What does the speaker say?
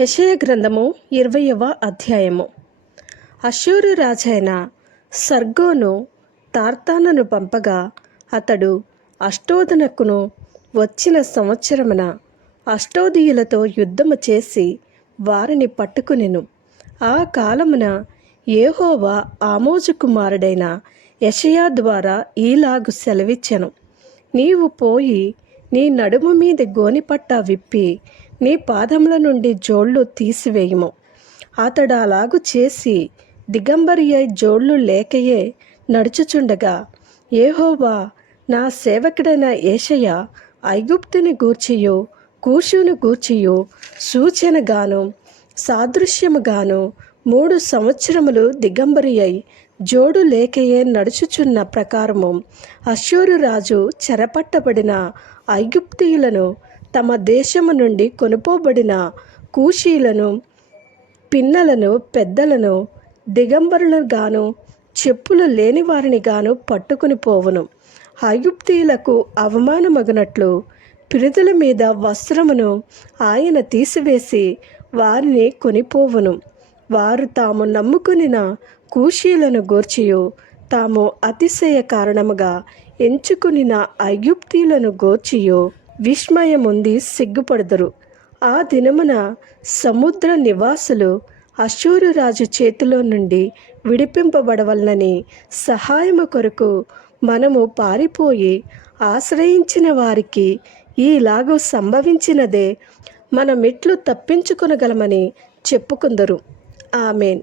యశయ గ్రంథము ఇరవయవ అధ్యాయము. అశూరు రాజైన సర్గోను తార్తానను పంపగా అతడు అష్టోదనకును వచ్చిన సంవత్సరమున అష్టోదీయులతో యుద్ధము చేసి వారిని పట్టుకునెను. ఆ కాలమున ఏహోవా ఆమోజు కుమారుడైన యషయా ద్వారా ఈలాగు సెలవిచ్చెను. నీవు పోయి నీ నడుము మీద గోనిపట్ట విప్పి నీ పాదముల నుండి జోళ్ళు తీసివేయము. అతడు అలాగు చేసి దిగంబరి అయి జోళ్ళు లేకయే నడుచుచుండగా ఏహోవా నా సేవకుడైన ఏషయ ఐగుప్తుని గూర్చియు కూషుని గూర్చియు సూచనగాను సాదృశ్యముగాను మూడు సంవత్సరములు దిగంబరి అయి జోడు లేకయే నడుచుచున్న ప్రకారము అశ్షూరు రాజు చెరపట్టబడిన ఐగుప్తీయులను తమ దేశము నుండి కొనుపోబడిన కూషీలను పిన్నలను పెద్దలను దిగంబరులను గాను చెప్పులు లేని వారిని గాను పట్టుకుని పోవును. ఐగుప్తీయులకు అవమానమగునట్లు పిరుదుల మీద వస్త్రమును ఆయన తీసివేసి వారిని కొనిపోవును. వారు తాము నమ్ముకునిన కూషీలను గూర్చియు. తాము అతిశయ కారణముగా ఎంచుకునిన అయుప్తీలను గోర్చియో. విస్మయముంది సిగ్గుపడదురు. ఆ దినమున సముద్ర నివాసులు అశూరు రాజు చేతిలో నుండి విడిపింపబడవలనని సహాయము కొరకు మనము పారిపోయి ఆశ్రయించిన వారికి ఈలాగు సంభవించినదే మనమిట్లు తప్పించుకొనగలమని చెప్పుకుందరు. ఆమెన్.